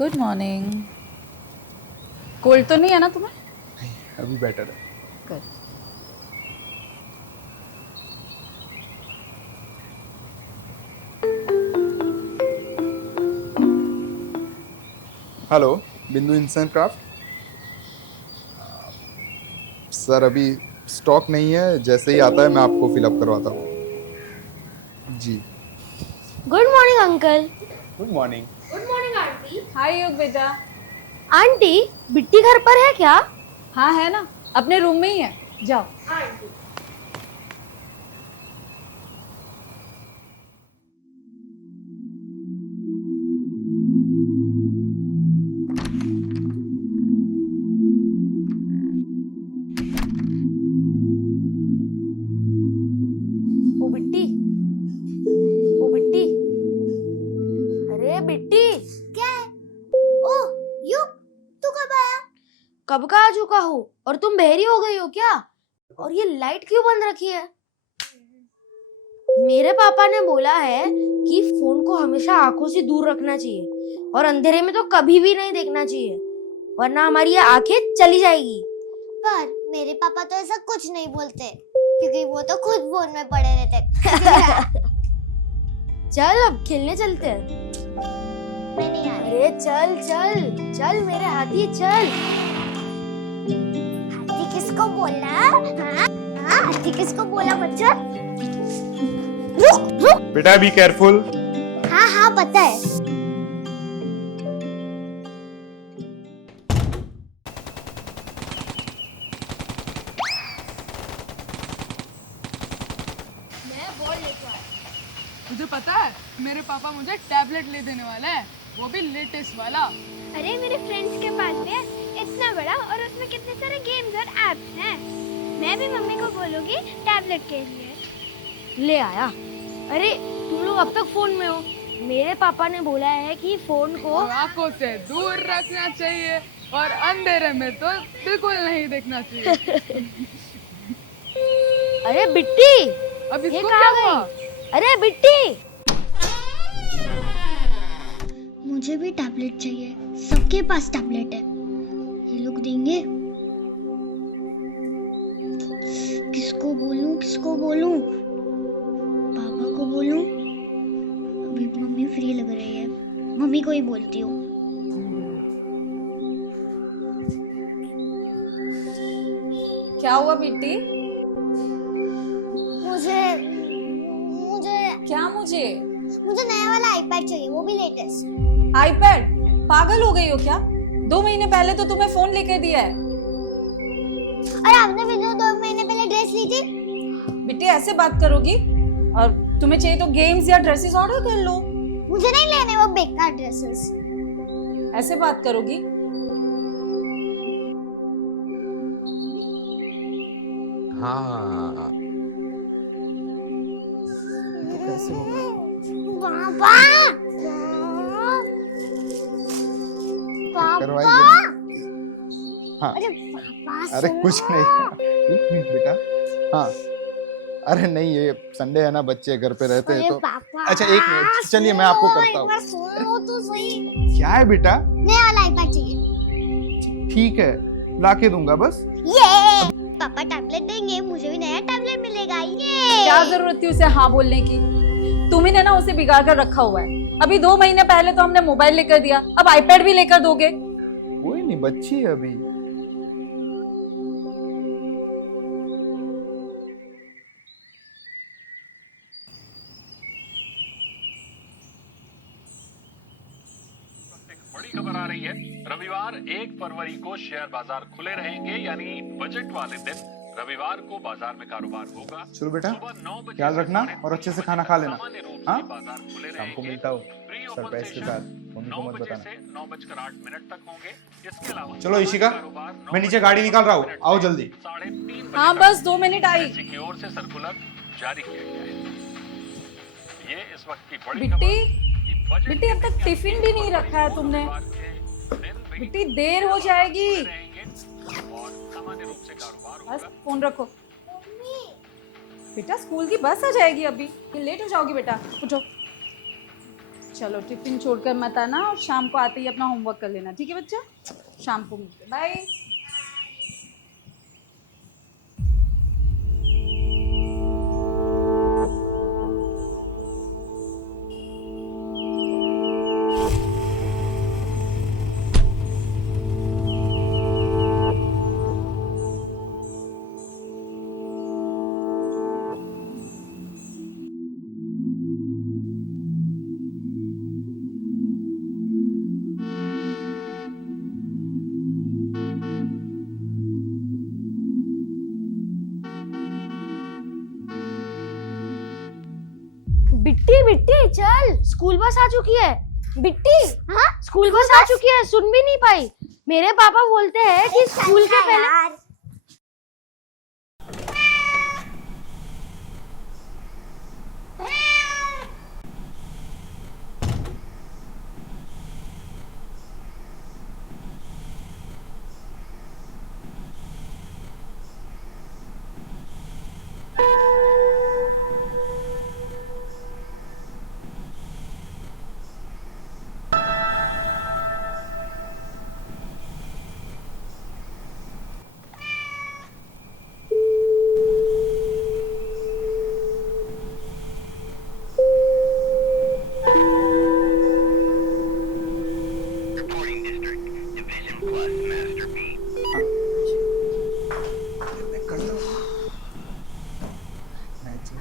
Good morning. Cold तो नहीं है ना तुम्हें? अभी बेटर है। गुड। हेलो, बिंदु इंस्टेंट क्राफ्ट। सर अभी स्टॉक नहीं है, जैसे ही आता है मैं आपको फिलअप करवाता हूँ। जी। Good morning uncle. Good morning. Good morning aunty. Hi Yug बेटा। आंटी, बिट्टी घर पर है क्या? हाँ है ना, अपने रूम में ही है, जाओ। आंटी। ओ बिट्टी, ओ बिट्टी, अरे बिट्टी। क्या है? ओह यू, तू कब आया? कब का आ चुका हूँ और तुम बहरी हो गई हो क्या? और ये लाइट क्यों बंद रखी है? मेरे पापा ने बोला है कि फोन को हमेशा आंखों से दूर रखना चाहिए और अंधेरे में तो कभी भी नहीं देखना चाहिए, वरना हमारी ये आंखें चली जाएगी। पर मेरे पापा तो ऐसा कुछ नहीं बोलते क्योंकि वो तो खुद फोन में पड़े रहते। चल अब खेलने चलते हैं। मैं नहीं आ रही। अरे चल चल चल मेरे हाथी चल। हाथी किसको बोला? हाँ? हाँ, हाथी किसको बोला बच्चा? रुक रुक। बेटा बी केयरफुल। हाँ हाँ पता है। मुझे पता है, मेरे पापा मुझे टैबलेट ले देने वाले हैं, वो भी लेटेस्ट वाला। अरे मेरे फ्रेंड्स के पास भी है, इतना बड़ा, और उसमें कितने सारे गेम्स और एप्स हैं। मैं भी मम्मी को बोलूंगी टैबलेट के लिए। ले आया। अरे तुम लोग अब तक फोन में हो। मेरे पापा ने बोला है कि फोन को और आंखों से दूर रखना चाहिए और अंधेरे में तो बिल्कुल नहीं देखना चाहिए। अरे बिट्टी, अब ये इसको कहाँ क्या हुआ? गई? अरे बिट्टी। मुझे भी टैबलेट चाहिए, सबके पास टैबलेट है। ये लोग देंगे? किसको बोलूं किसको बोलूं? पापा को बोलूं? अभी मम्मी फ्री लग रही है, मम्मी को ही बोलती हूँ। क्या हुआ बिट्टी? मुझे मुझे क्या मुझे? मुझे नया वाला आईपैड चाहिए, वो भी लेटेस्ट। आईपैड? पागल हो गई हो क्या? 2 महीने पहले तो तुम्हें फोन लेकर दिया है। और आपने भी जो 2 महीने पहले ड्रेस ली थी। बिट्टी ऐसे बात करोगी? और तुम्हें चाहिए तो गेम्स या ड्रेसेस ऑर्डर कर लो। मुझे नहीं लेने वो बेकार ड्रेसेस। ऐसे बात करोगी? हाँ। तो कैसे होगा? पापा करवाइए। हाँ। अरे पापा अरे सुनो। कुछ नहीं। एक मिनट बेटा। हाँ। अरे नहीं, ये संडे है ना, बच्चे घर पे रहते हैं अरे तो। पापा अच्छा एक मिनट, चलिए मैं आपको सुनो, करता एक हूँ। बार सुनो तो सही। क्या है बेटा? नया वाला आईपैड चाहिए। ठीक है, लाके दूंगा बस। ये पापा टैबलेट देंगे, मुझे भी नया टैबलेट मिलेगा। ये क्या जरूरत थी उसे हाँ बोलने की? तुम्ही ने ना उसे बिगाड़ कर रखा हुआ है। अभी 2 महीने पहले तो हमने मोबाइल लेकर दिया, अब आईपैड भी लेकर दोगे? कोई नहीं, बच्ची है अभी। बड़ी खबर आ रही है। रविवार 1 फरवरी को शेयर बाजार खुले रहेंगे, यानी बजट वाले दिन रविवार को बाजार में कारोबार होगा। चलो बेटा, सुबह 9 बजे ख्याल से रखना पौने और अच्छे से 3 खाना बजे खा तक लेना। सामान्य रूप हाँ? से बाजार खुले शाम को रहेंगे। मिलता हूँ प्री ओपन सरप्राइज के सेशन साथ, मम्मी 9 को मत बजे बताना। से 9:08 तक होंगे। इसके अलावा चलो इशिका, कारोबार 9 मैं नीचे बजे गाड़ी निकाल रहा हूँ, 10 मिनट आओ से जल्दी। 3:30 बजे हाँ तक बस 2 मिनट आई। एसएससी की ओर से सर्कुलर जारी किया गया है। ये इस वक्त की बड़ी बिट्टी, खबर कि बजट बिट्टी अब तक टिफिन भी नहीं रखा है तुमने। बिट्टी देर हो जाएगी। और सामान्य रूप से कारोबार बस होगा। फोन रखो। बेटा स्कूल की बस आ जाएगी अभी, ये लेट हो जाओगी बेटा, उठो। चलो टिफिन छोड़कर मत आना और शाम को आते ही अपना होमवर्क कर लेना, ठीक है बच्चा? शाम को मिलते, बाय। बिट्टी बिट्टी चल, स्कूल बस आ चुकी है। बिट्टी, हाँ स्कूल बस आ चुकी है, सुन भी नहीं पाई। मेरे पापा बोलते हैं कि स्कूल के पहले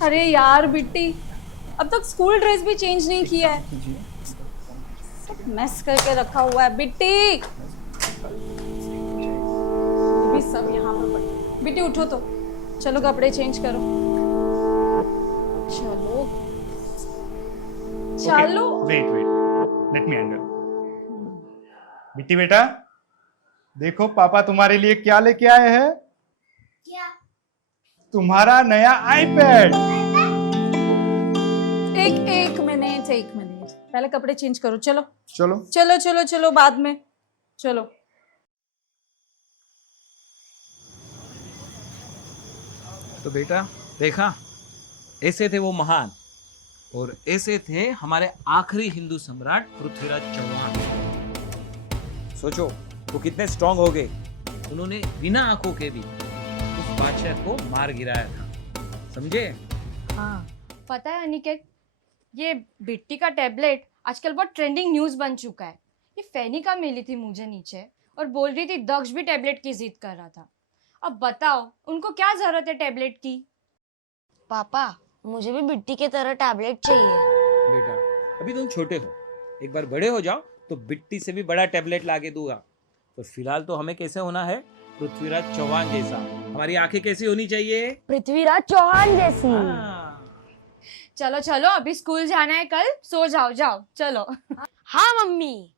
अरे यार बिट्टी, अब तक स्कूल ड्रेस भी चेंज नहीं किया है, सब मैस करके रखा हुआ है। बिट्टी, ये भी सब यहाँ पर पड़े। बिट्टी उठो तो, चलो कपड़े चेंज करो। चलो चलो। Wait let me handle. Bitti बेटा, देखो पापा तुम्हारे लिए क्या लेके आए हैं। क्या? तुम्हारा नया आईपैड। एक मिनट, पहले कपड़े चेंज करो। चलो चलो चलो चलो चलो, बाद में चलो। तो बेटा देखा, ऐसे थे वो महान, और ऐसे थे हमारे आखिरी हिंदू सम्राट पृथ्वीराज चौहान। सोचो वो कितने स्ट्रांग हो गए, उन्होंने बिना आंखों के भी उस बादशाह को मार गिराया था, समझे? हाँ पता है अनिकेत, ये बिट्टी का टैबलेट आजकल बहुत ट्रेंडिंग न्यूज़ बन चुका है। ये फैनिका मिली थी मुझे नीचे और बोल रही थी दक्ष भी टैबलेट की जिद कर रहा था। अब बताओ उनको क्या जरूरत है टैबलेट की? पापा मुझे भी बिट्टी के तरह टैबलेट चाहिए। बेटा अभी तुम छोटे हो, एक बार बड़े हो जाओ तो बिट्टी से भी बड़ा टैबलेट लाके दूंगा। तो फिलहाल तो हमें कैसे होना है? पृथ्वीराज चौहान जैसा। हमारी आंखें कैसी होनी चाहिए? पृथ्वीराज चौहान जैसी। हाँ। चलो चलो, अभी स्कूल जाना है कल, सो जाओ जाओ चलो। हाँ मम्मी।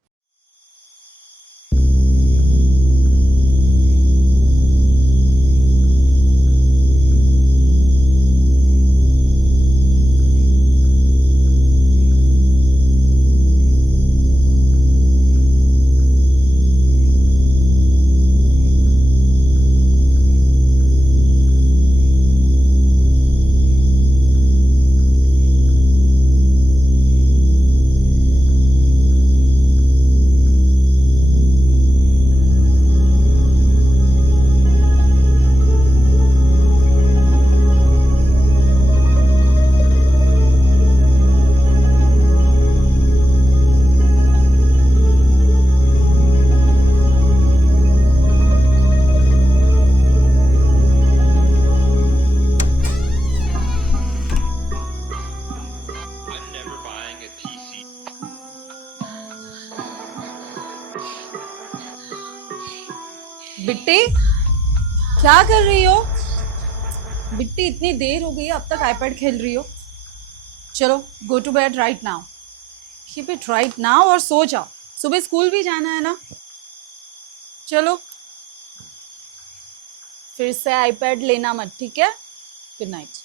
बिट्टी क्या कर रही हो? बिट्टी इतनी देर हो गई अब तक आईपैड खेल रही हो। चलो go to bed right now, keep it right now और सो जाओ, सुबह स्कूल भी जाना है ना। चलो फिर से आईपैड लेना मत, ठीक है? Good night.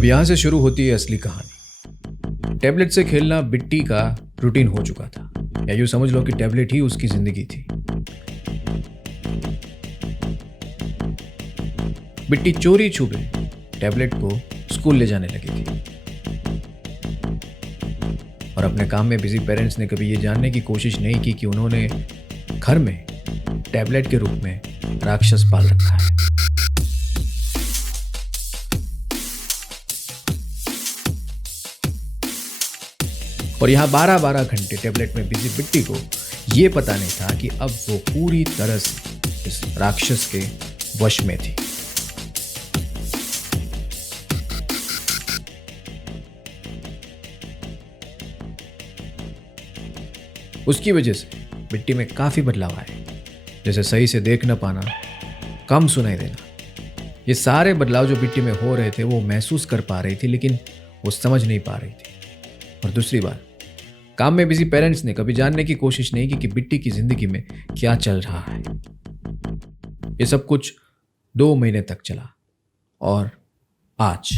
अब यहाँ से शुरू होती है असली कहानी। टैबलेट से खेलना बिट्टी का रूटीन हो चुका था, या यूं समझ लो कि टैबलेट ही उसकी जिंदगी थी। बिट्टी चोरी छुपे टैबलेट को स्कूल ले जाने लगी थी, और अपने काम में बिजी पेरेंट्स ने कभी ये जानने की कोशिश नहीं की कि उन्होंने घर में टैबलेट के रूप में राक्षस पाल रखा है। और यहां 12-12 घंटे टैबलेट में बिजी बिट्टी को यह पता नहीं था कि अब वो पूरी तरह से इस राक्षस के वश में थी। उसकी वजह से बिट्टी में काफी बदलाव आए, जैसे सही से देख न पाना, कम सुनाई देना। ये सारे बदलाव जो बिट्टी में हो रहे थे वो महसूस कर पा रही थी, लेकिन वो समझ नहीं पा रही थी। और दूसरी बात, काम में बिजी पेरेंट्स ने कभी जानने की कोशिश नहीं की कि बिट्टी की जिंदगी में क्या चल रहा है। ये सब कुछ 2 महीने तक चला, और आज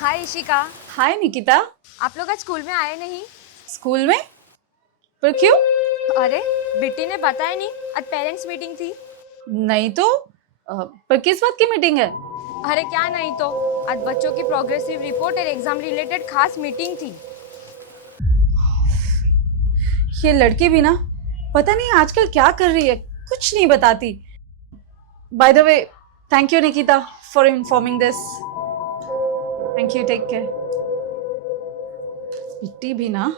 हाय इशिका। हाय निकिता। आप लोग आज स्कूल में आए नहीं? स्कूल में? पर क्यों? अरे बिट्टी ने बताया नहीं, आज पेरेंट्स मीटिंग थी। नहीं तो पर किस बात की मीटिंग है? अरे क्या नहीं तो, आज बच्चों की प्रोग्रेसिव रिपोर्ट और एग्जाम रिलेटेड खास मीटिंग थी। ये लड़की भी ना पता नहीं आजकल क्या कर रही है, कुछ नहीं बताती। By the way, thank you Nikita for informing this. Thank you, take care. Bitti भी ना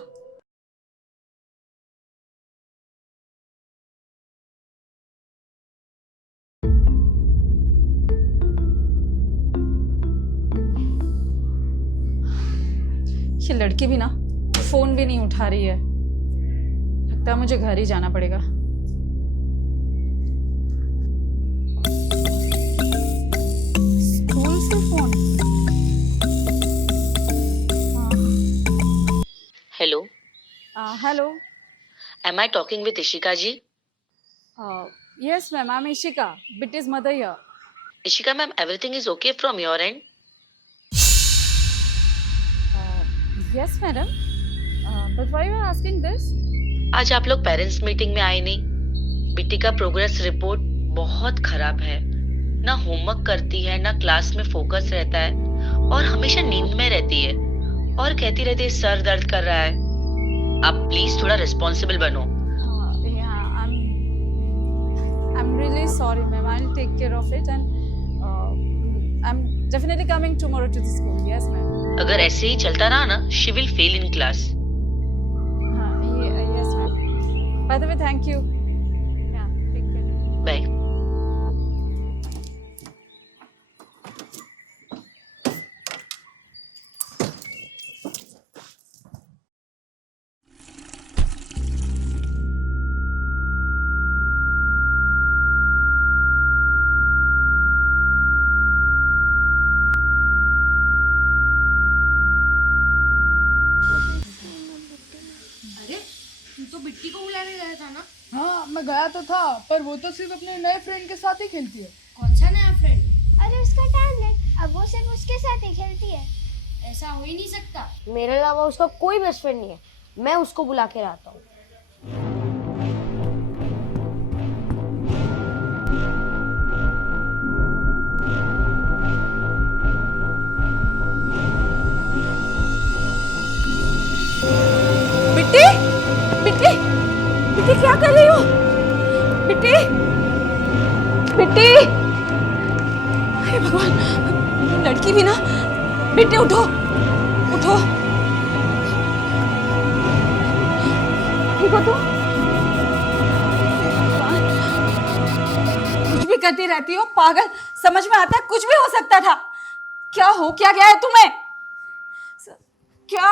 ये लड़की भी ना फोन भी नहीं उठा रही है। लगता है मुझे घर ही जाना पड़ेगा। स्कूल से phone. Hello. Hello. Am I talking with Ishika ji? Yes ma'am, I'm Ishika, Bitty's mother here. Ishika ma'am, everything is okay from your end? Yes madam, but why you are asking this? आज आप लोग parents meeting में आए नहीं। बिट्टी का progress report बहुत खराब है, ना होमवर्क करती है, ना क्लास में फोकस रहता है, और हमेशा नींद में रहती है, और कहती रहती है सर दर्द कर रहा है। आप प्लीज थोड़ा रिस्पॉन्सिबल बनो। Yeah, I'm really sorry ma'am, I'll take care of it and I'm definitely coming tomorrow to the school. Yes ma'am. अगर ऐसे ही चलता रहा ना, she will fail in class. Yes ma'am. By the way, thank you. Yeah, take care. Bye. हाँ मैं गया तो था, पर वो तो सिर्फ अपने नए फ्रेंड के साथ ही खेलती है। कौन सा नया फ्रेंड? अरे उसका टैबलेट, अब वो सिर्फ उसके साथ ही खेलती है। ऐसा हो ही नहीं सकता। मेरे अलावा उसका कोई बेस्ट फ्रेंड नहीं है, मैं उसको बुला के लाता हूँ। बिट्टी, बिट्टी, बिट्टी क्या कर रही हो? बिट्टी, बिट्टी, हे भगवान, लड़की भी ना। बिट्टी उठो, उठो। ठीक हो तुम? कुछ भी करती रहती हो, पागल। समझ में आता है कुछ भी हो सकता था। क्या हो क्या गया है तुम्हें? क्या?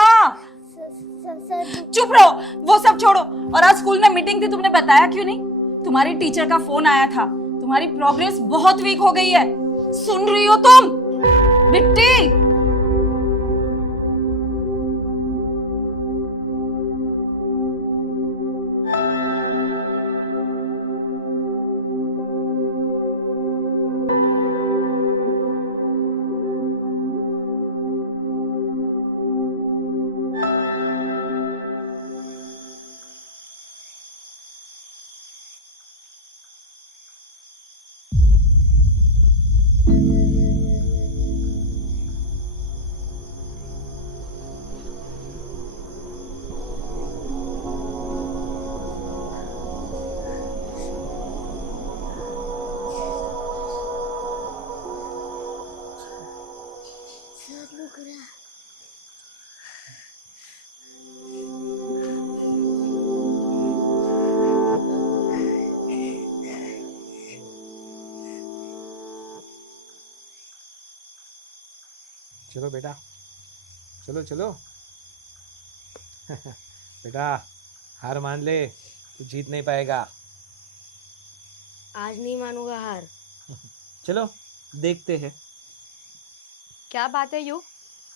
चुप रहो, वो सब छोड़ो। और आज स्कूल में मीटिंग थी, तुमने बताया क्यों नहीं? तुम्हारी टीचर का फोन आया था, तुम्हारी प्रोग्रेस बहुत वीक हो गई है। सुन रही हो तुम? बिट्टी, चलो बेटा, चलो चलो। बेटा हार मान ले, तू जीत नहीं पाएगा। आज नहीं मानूंगा हार। चलो देखते हैं। क्या बात है यू,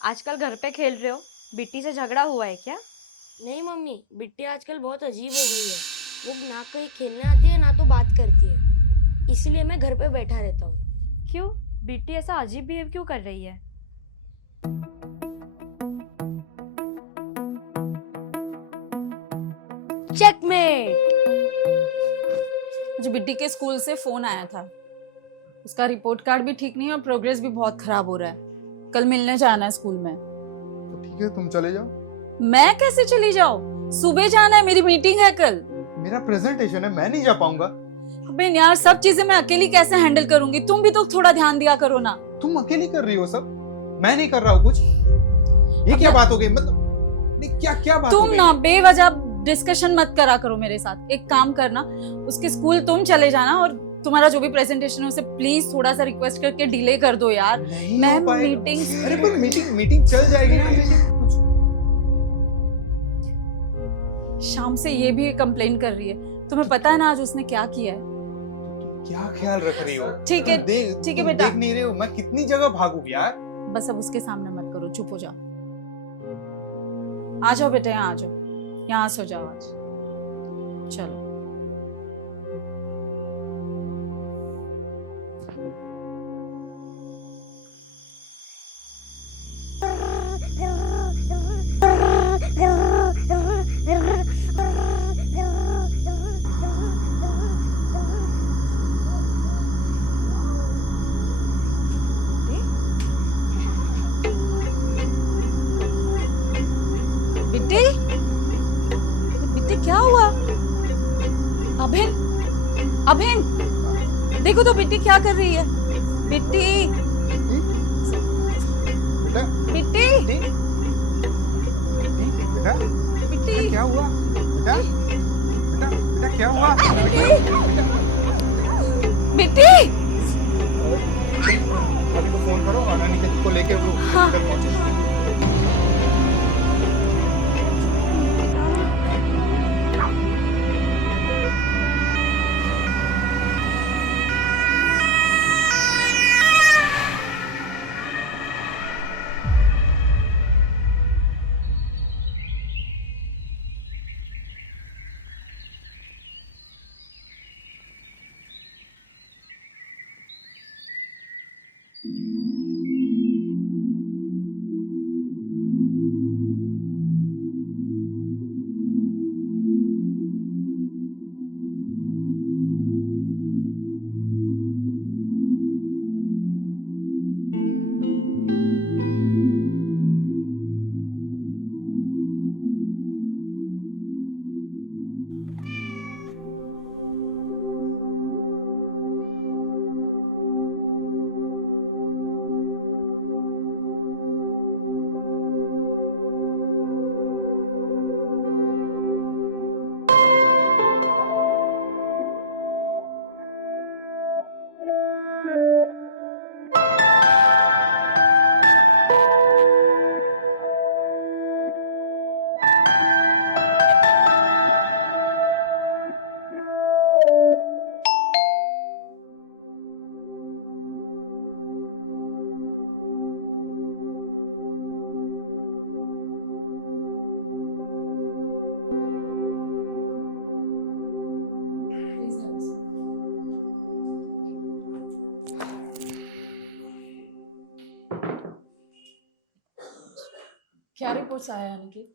आजकल घर पे खेल रहे हो? बिट्टी से झगड़ा हुआ है क्या? नहीं मम्मी, बिट्टी आजकल बहुत अजीब हो गई है। वो ना कहीं खेलने आती है ना तो बात करती है, इसलिए मैं घर पे बैठा रहता हूँ। क्यों, बिट्टी ऐसा अजीब बिहेव क्यों कर रही है? चेकमेट। मुझे बिट्टी के स्कूल से फोन आया था, उसका रिपोर्ट कार्ड भी ठीक नहीं है और प्रोग्रेस भी बहुत खराब हो रहा है। कल मिलने जाना है स्कूल में। तो ठीक है, तुम चले जाओ। मैं कैसे चली जाऊँ? सुबह जाना है, मेरी मीटिंग है कल। मेरा प्रेजेंटेशन है, मैं नहीं जा पाऊंगा। अबे यार, सब चीजें मैं अकेली कैसे हैंडल करूंगी? तुम भी तो थोड़ा ध्यान दिया करो ना। तुम अकेली कर रही हो सब, मैं नहीं कर रहा हूँ कुछ। ये क्या बात हो गई? मतलब क्या बात हो तुम गई? ना बेवजह डिस्कशन मत करा करो मेरे साथ। एक काम करना, उसके स्कूल तुम चले जाना और तुम्हारा जो भी प्रेजेंटेशन है उसे प्लीज थोड़ा सा रिक्वेस्ट करके डिले कर दो यार। मैं मीटिंग अरे पर मीटिंग चल जाएगी ना। शाम से ये भी कंप्लेन कर रही है। तुम्हें पता है ना आज उसने क्या किया है? क्या ख्याल रख रही हो? ठीक है ठीक है बेटा, देख नहीं रहे हो मैं कितनी जगह भागू यार। बस अब उसके सामने मत करो, चुप हो जाओ। आ जाओ बेटा, यहाँ आ जाओ, यहाँ सो जाओ आज। चलो बिट्टी, बिट्टी क्या हुआ? अभिन, देखो तो बिट्टी क्या कर रही है। बिट्टी, बिट्टी, बिट्टी, क्या हुआ बेटा? बेटा क्या हुआ? बिट्टी, अभी तो फोन करो और अनिकेत को लेके वो हॉस्पिटल पहुंचे। क्या रिपोर्ट्स आया है अनिकेत?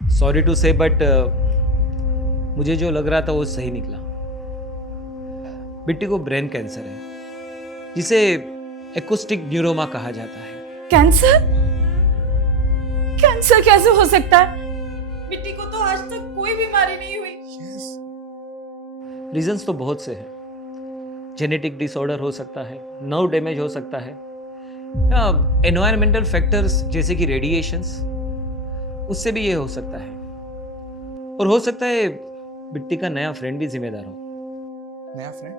सॉरी टू से बट मुझे जो लग रहा था वो सही निकला। बिट्टी को ब्रेन कैंसर है, जिसे एक्यूस्टिक न्यूरोमा कहा जाता है। कैंसर? कैंसर कैसे हो सकता है? बिट्टी को तो आज तक कोई बीमारी नहीं हुई। रीजंस तो बहुत से हैं। जेनेटिक डिसऑर्डर हो सकता है, नर्व डैमेज हो सकता है, या एनवायरमेंटल फैक्टर्स जैसे कि रेडिएशंस, उससे भी ये हो सकता है। और हो सकता है बिट्टी का नया फ्रेंड भी जिम्मेदार हो। नया फ्रेंड?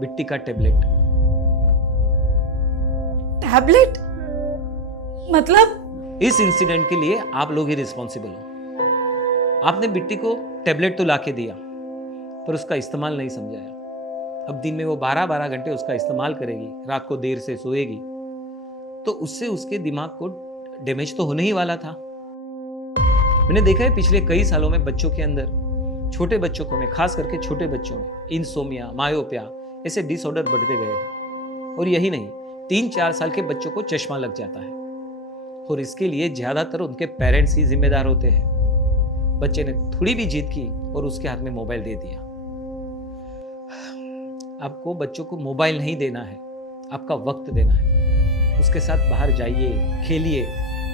बिट्टी का टैबलेट। टैबलेट मतलब इस इंसिडेंट के लिए आप लोग ही रिस्पॉन्सिबल हो। आपने बिट्टी को टैबलेट तो लाके दिया, पर उसका इस्तेमाल नहीं समझाया। अब दिन में वो 12-12 घंटे उसका इस्तेमाल करेगी, रात को देर से सोएगी, तो उससे उसके दिमाग को डैमेज तो होने ही वाला था। मैंने देखा है पिछले कई सालों में बच्चों के अंदर, छोटे बच्चों में, खास करके छोटे बच्चों में इंसोमिया, मायोपिया ऐसे डिसऑर्डर बढ़ते गए हैं। और यही नहीं, 3-4 साल के बच्चों को चश्मा लग जाता है, और इसके लिए ज्यादातर उनके पेरेंट्स ही जिम्मेदार होते हैं। बच्चे ने थोड़ी भी जिद की और उसके हाथ में मोबाइल दे दिया। आपको बच्चों को मोबाइल नहीं देना है, आपका वक्त देना है। उसके साथ बाहर जाइए, खेलिए,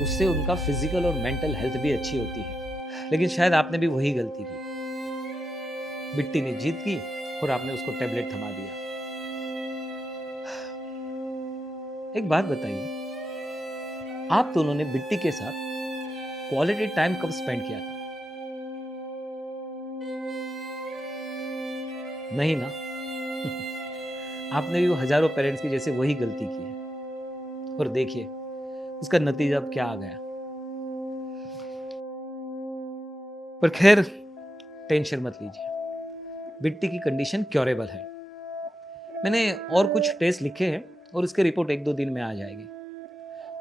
उससे उनका फिजिकल और मेंटल हेल्थ भी अच्छी होती है। लेकिन शायद आपने भी वही गलती की। बिट्टी ने जिद की और आपने उसको टैबलेट थमा दिया। एक बात बताइए, आप दोनों ने बिट्टी के साथ क्वालिटी टाइम कब स्पेंड किया था? नहीं ना? आपने भी वो हजारों पेरेंट्स की जैसे वही गलती की है, और देखिए उसका नतीजा अब क्या आ गया। पर खैर, टेंशन मत लीजिए, बिट्टी की कंडीशन क्योरेबल है। मैंने और कुछ टेस्ट लिखे हैं और उसकी रिपोर्ट 1-2 दिन में आ जाएगी,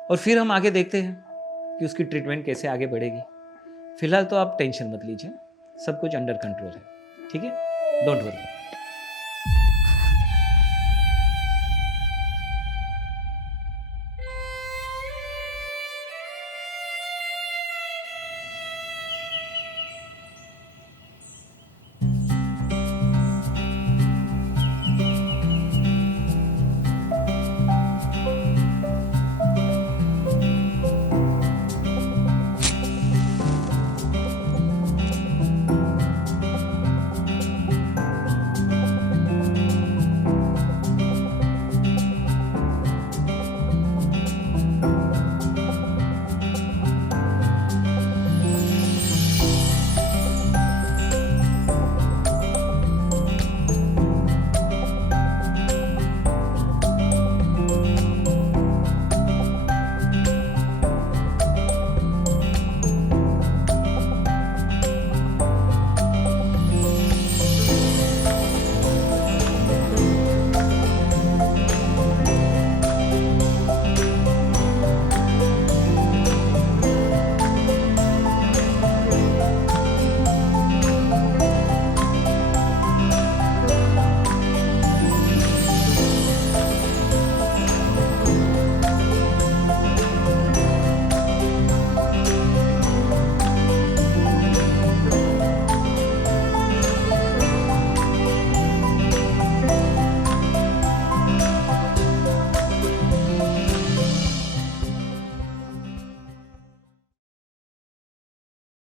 और फिर हम आगे देखते हैं कि उसकी ट्रीटमेंट कैसे आगे बढ़ेगी। फिलहाल तो आप टेंशन मत लीजिए, सब कुछ अंडर कंट्रोल है, ठीक है? Don't worry.